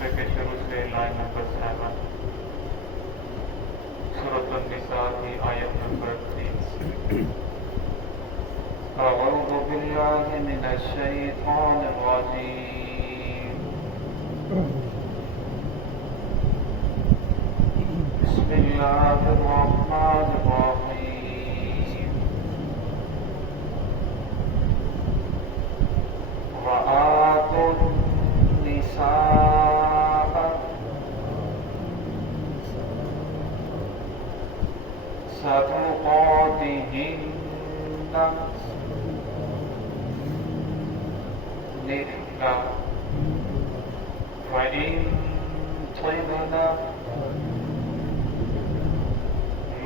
خطبے کے شروع سے لائن نمبر 7 سورۃ النساء کی آیت نمبر 30۔ اعوذ باللہ من الشیطان الرجیم، بسم اللہ الرحمن الرحیم۔ وآتوا النساء صدقاتهن نحلة فإن طبن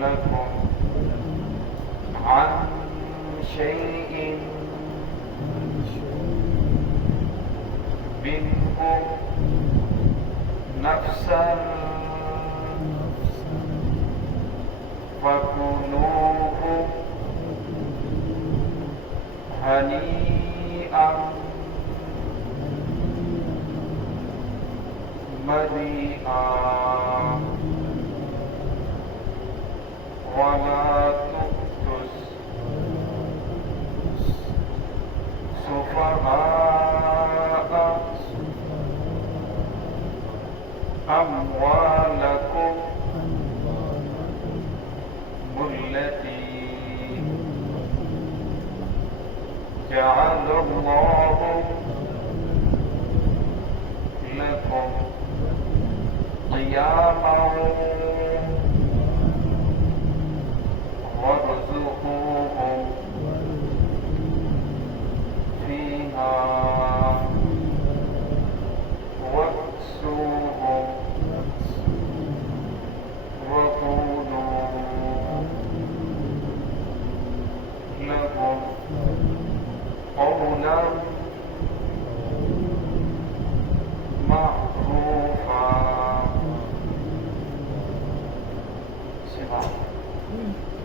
لكم عن شيء منه نفسا فكلوه هنيئا مريئا ولا تؤتوا السفهاء أموالكم التي جعل الله لكم قياما وارزقوهم فيها واكسوهم وقولوا لهم قولا معروفا۔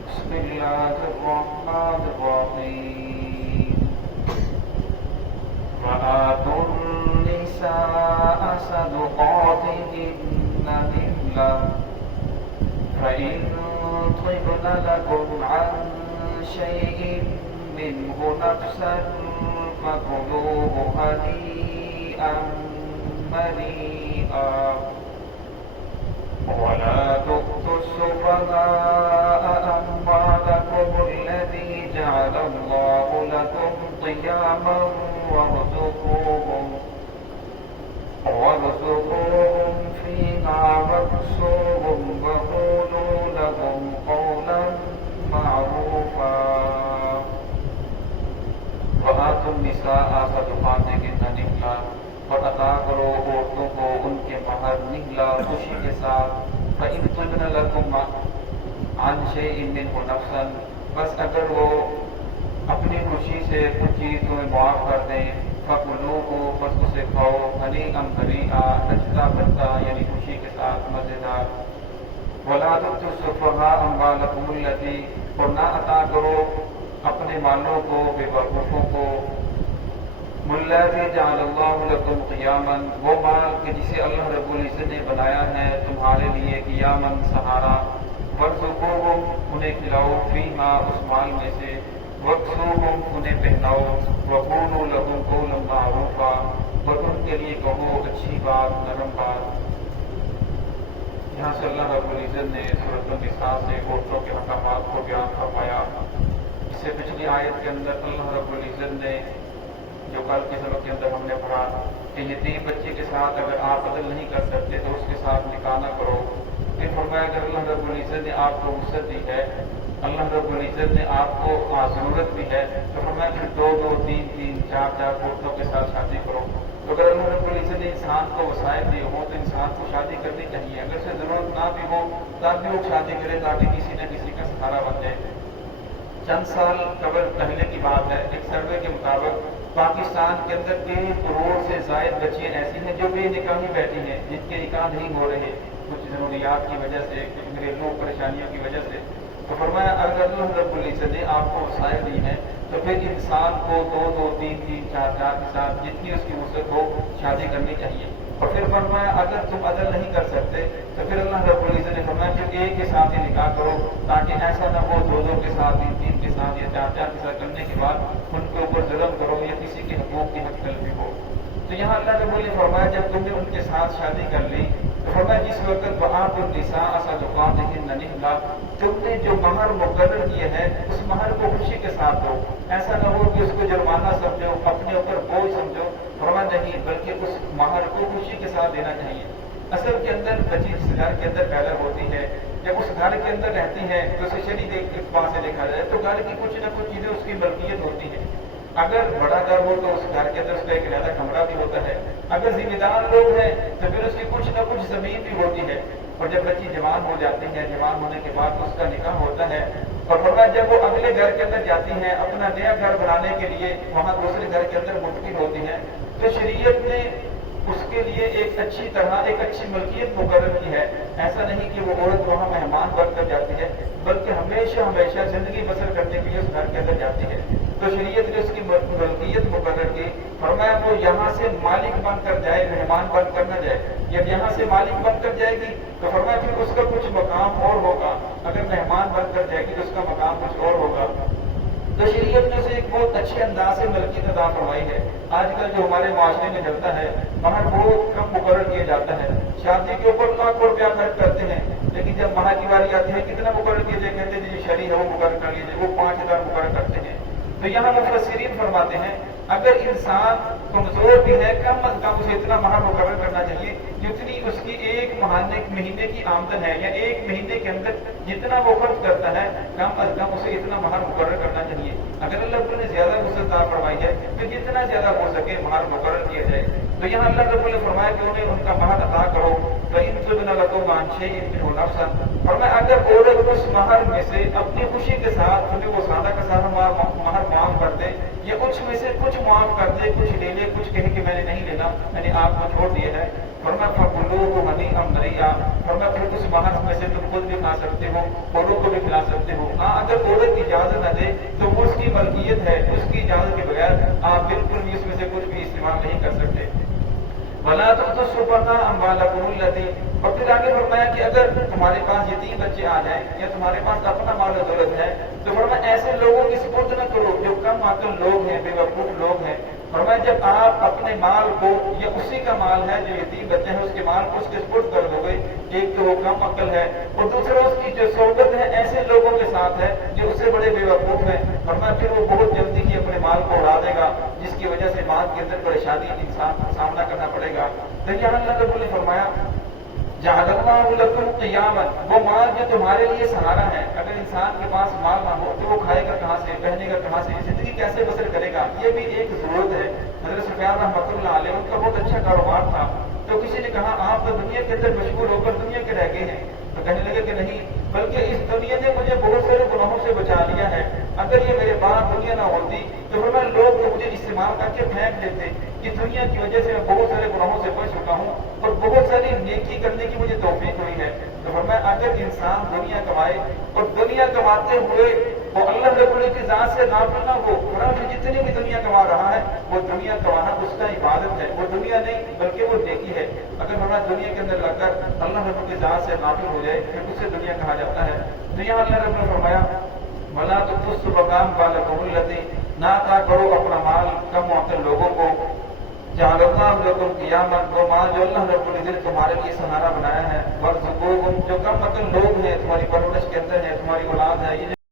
بسم اللہ الرحمن الرحیم۔ وآتوا النساء صدقاتهن نحلة فإن طبن لكم عن شيء منه نفسا فكلوه هنيئا مريئا ولا تؤتوا السفهاء أموالكم التي جعل الله لكم قياما وارزقوهم فيها واكسوهم وقولوا لهم قولا معروفا۔ وآتوا النساء صدقاتهن نحلة، اور عطا کرو عورتوں کو ان کے مہر نحلہ خوشی کے ساتھ۔ فإن طبن لكم عن شيء منه نفسا، بس اگر وہ اپنی خوشی سے کچھ چیز تمہیں معاف کر دیں، فَكُلُوهُ، بس اسے کھاؤ، ہنیئا مریئا، نچتا بچتا یعنی خوشی کے ساتھ مزیدار۔ وَلَا تُؤْتُوا السُّفَهَاءَ أَمْوَالَكُمُ الَّتِي، اور نہ عطا کرو اپنے مالوں کو بے وقوفوں کو، الَّذِي جَعَلَ اللَّهُ لَكُمْ قِيَامًا، وہ مال کہ جسے اللہ رب العزت نے بنایا ہے تمہارے لیے قیاماً سہارا، وَارْزُقُوهُمْ، انہیں کھلاؤ، فِيهَا، اس مال میں سے، وَاكْسُوهُمْ، انہیں پہناؤ، وَقُولُوا لَهُمْ قَوْلًا مَعْرُوفًا، اور ان کے لیے کہو اچھی بات، نرم بات۔ یہاں سے اللہ رب العزت نے سورۃ النساء سے عورتوں کے احکامات کو بیان فرمایا۔ اس سے پچھلی آیت کے اندر اللہ رب العزت نے جو کل کے سبق کے اندر ہم نے پڑھا کہ یتیم بچے کے ساتھ اگر آپ عدل نہیں کر سکتے تو اس کے ساتھ نکاح نہ کرو۔ پھر فرمایا اگر اللہ رب العزت نے آپ کو وسعت دی ہے، اللہ رب العزت نے آپ کو ضرورت بھی ہے، تو فرمایا کہ 2-2 3-3 4-4 عورتوں کے ساتھ شادی کرو۔ تو اگر اللہ رب العزت نے انسان کو وسائل دیے ہوں تو انسان کو شادی کرنی چاہیے، اگر اسے ضرورت نہ بھی ہو تب بھی وہ شادی کرے تاکہ کسی نہ کسی کا سہارا بن جائے۔ چند سال قبل پہلے کی بات ہے، ایک سروے کے مطابق پاکستان کے اندر 1 کروڑ سے زائد بچیاں ایسی ہیں جو بے نکاحی بیٹھی ہیں، جن کے نکاح نہیں ہو رہے، کچھ ضروریات کی وجہ سے، کچھ گھریلو پریشانیوں کی وجہ سے۔ تو فرمایا اگر اللہ رب العزت نے آپ کو وسائل دی ہیں تو پھر انسان کو 2 2 3 3 4 4 کے ساتھ جتنی اس کی وسعت ہو شادی کرنی چاہیے۔ اور پھر فرمایا اگر تم عدل نہیں کر سکتے تو پھر اللہ رب العزت نے فرمایا کہ ایک کے ساتھ ہی نکاح کرو، تاکہ ایسا نہ ہو 2 2 کے ساتھ 3 3 کے ساتھ یا 4 4 کے ساتھ کرنے کے بعد ان کے اوپر ظلم کرو یا کسی کے حقوق کی حق تلفی ہو۔ تو یہاں اللہ رب العزت نے فرمایا جب تم نے ان کے ساتھ شادی کر لی تو فرمایا جس وقت وآتوا النساء صدقاتهن نحلا، تم نے جو مہر مقرر کیے ہیں اس مہر کو خوشی کے ساتھ دو، ایسا نہ ہو کہ اس کو جرمانہ سمجھو، اپنے اوپر بوجھ سمجھو، فرمایا نہیں بلکہ اس مہر کو خوشی کے ساتھ دینا چاہیے۔ اصل کے اندر بچی جس گھر کے اندر پیدا ہوتی ہے جب اس گھر کے اندر رہتی ہے تو اسے شریعی اعتبار سے دیکھا جائے تو گھر کی کچھ نہ کچھ چیزیں اس کی ملکیت ہوتی ہیں۔ اگر بڑا گھر ہو تو اس گھر کے اندر اس کا ایک علیحدہ کمرہ بھی ہوتا ہے، اگر ذمہ دار لوگ ہیں تو پھر اس کی کچھ نہ کچھ زمین بھی ہوتی ہے۔ اور جب بچی جوان ہو جاتی ہے، جوان ہونے کے بعد اس کا نکاح ہوتا ہے اور فرمایا جب وہ اگلے گھر کے اندر جاتی ہے اپنا نیا گھر بنانے کے لیے، وہاں دوسرے گھر کے اندر منتقل ہوتی ہے، تو شریعت نے اس کے لیے ایک اچھی طرح ایک اچھی ملکیت مقرر کی ہے۔ ایسا نہیں کہ وہ عورت وہاں مہمان بن کر جاتی ہے بلکہ ہمیشہ ہمیشہ زندگی بسر کرنے کے لیے اس گھر کے اندر جاتی ہے۔ تو شریعت نے اس کی ملکیت مقرر کی، فرمایا وہ یہاں سے مالک بن کر جائے، مہمان بن کر نہ جائے۔ جب یہاں سے مالک بن کر جائے گی تو فرمایا پھر اس کا کچھ مقام اور ہوگا، اگر مہمان بن کر جائے گی تو اس کا مقام کچھ اور ہوگا۔ تو شریعت نے اسے ایک بہت اچھے انداز سے ملکیت عطا فرمائی ہے۔ آج کل جو ہمارے معاشرے میں چلتا ہے مہر بہت کم مقرر کیا جاتا ہے، شادی کے اوپر لاکھوں روپیہ خرچ کرتے ہیں، لیکن جب مہر کی باری آتی ہے کتنا مقرر کیا جائے، کہتے ہیں جو شرعی ہے وہ مقرر کر لیجیے، وہ 5000 مقرر کرتے ہیں۔ تو یہاں مفسرین فرماتے ہیں اگر انسان کمزور بھی ہے کم از کم اسے اتنا مہر مقرر کرنا چاہیے جتنی اس کی ایک مہینے کی آمدن ہے، یا ایک مہینے کے اندر جتنا وہ خرچ کرتا ہے کم از کم اسے اتنا مہر مقرر کرنا چاہیے۔ اگر اللہ تعالیٰ نے زیادہ وسعت فرمائی ہے تو جتنا زیادہ ہو سکے مہر مقرر کیا جائے۔ تو یہاں اللہ رب نے فرمایا کہ انہیں ان کا مہر ادا کرو، فَإِن تُبْنَ لَكُمْ عَنْ شَيْءٍ مِّنْهُ نَفْسًا، فرمایا اگر عورت اس مہر میں سے اپنی خوشی کے ساتھ انہیں وہ سادہ کا سادہ مہر معاف کر دے یا کچھ میں سے کچھ معاف کر دے، کچھ لے لے، کچھ کہے کہ میں نے نہیں لینا، میں نے آپ کو چھوڑ دیا ہے، فرمایا فَكُلُوهُ هَنِيئًا مَرِيئًا، فرمایا پھر اس مہر میں سے تم خود بھی کھا سکتے ہو، اوروں کو بھی کھلا سکتے ہو۔ ہاں اگر عورت اجازت نہ دے تو وہ اس کی ملکیت ہے، اس کی اجازت کے بغیر آپ بالکل بھی اس میں سے کچھ بھی استعمال نہیں کر سکتے۔ وَلَا تُؤْتُوا السُّفَهَاءَ أَمْوَالَكُمُ الَّتِي، اور پھر آگے فرمایا کہ اگر تمہارے پاس یتیم بچے آ جائیں یا تمہارے پاس اپنا مال و دولت ہے تو فرمایا ایسے لوگوں کی سپرد نہ کرو جو کم عقل لوگ ہیں، بے وقوف لوگ ہیں۔ فرمایا جب آپ اپنے مال کو یا اسی کا مال ہے جو یتیم بچے ہیں اس کے مال کو اس کے سپرد کر دو گے، ایک تو وہ کم عقل ہے اور دوسرا اس کی جو صحبت ہے ایسے لوگوں کے ساتھ ہے جو اس سے بڑے بے وقوف ہیں، فرمایا پھر وہ بہت جلدی ہی اپنے مال کو اڑا دے گا، جس کی وجہ سے بعد کے اندر پریشانی انسان کو سامنا کرنا پڑے گا۔ تو یہاں اللہ رب نے فرمایا جعل اللہ لکم قیاما، وہ مال جو تمہارے لیے سہارا ہے۔ اگر انسان کے پاس مال نہ ہو تو وہ کھائے گا کہاں سے، پہنے گا کہاں سے، زندگی کیسے بسر کرے گا، یہ بھی ایک ضرورت ہے۔ حضرت سفیان رحمۃ اللہ علیہ ان کا بہت اچھا کاروبار تھا، تو کسی نے کہا آپ تو دنیا کے اندر مشغول ہو کر دنیا کے رہ گئے ہیں، تو کہنے لگے کہ نہیں بلکہ اس دنیا نے مجھے بہت سارے گناہوں سے بچا لیا ہے، اگر یہ میرے پاس دنیا نہ ہوتی تو فرمایا لوگ مجھے استعمال کر کے پھینک دیتے، کہ دنیا کی وجہ سے میں بہت سارے گناہوں سے بچ چکا ہوں اور بہت ساری نیکی کرنے کی مجھے توفیق ہوئی ہے۔ تو فرمایا اگر انسان دنیا کمائے اور دنیا کماتے ہوئے وہ اللہ رب العزت کی ذات سے غافل نہ ہو، فرمایا جتنی بھی دنیا کما رہا ہے وہ دنیا کمانا اس کا عبادت ہے، وہ دنیا نہیں بلکہ وہ نیکی ہے۔ اگر فرمایا دنیا کے اندر لگ کر اللہ رب کی ذات سے غافل ہو جائے پھر اسے دنیا کہا جاتا ہے۔ تو یہاں اللہ رب نے فرمایا وَلَا تُؤْتُوا السُّفَهَاءَ أَمْوَالَكُمُ الَّتِي، نہ عطا کرو اپنا مال کم عقل لوگوں کو، جعل اللہ لکم قیاما، وہ مال جو اللہ رب العزت نے تمہارے لیے سہارا بنایا ہے، وارزقوہم، جو کم عقل لوگ ہیں تمہاری پرورش کے اندر ہے، تمہاری اولاد ہے، یہ